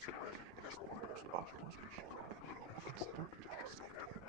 It is one of the most popular species of the world, considered to be safe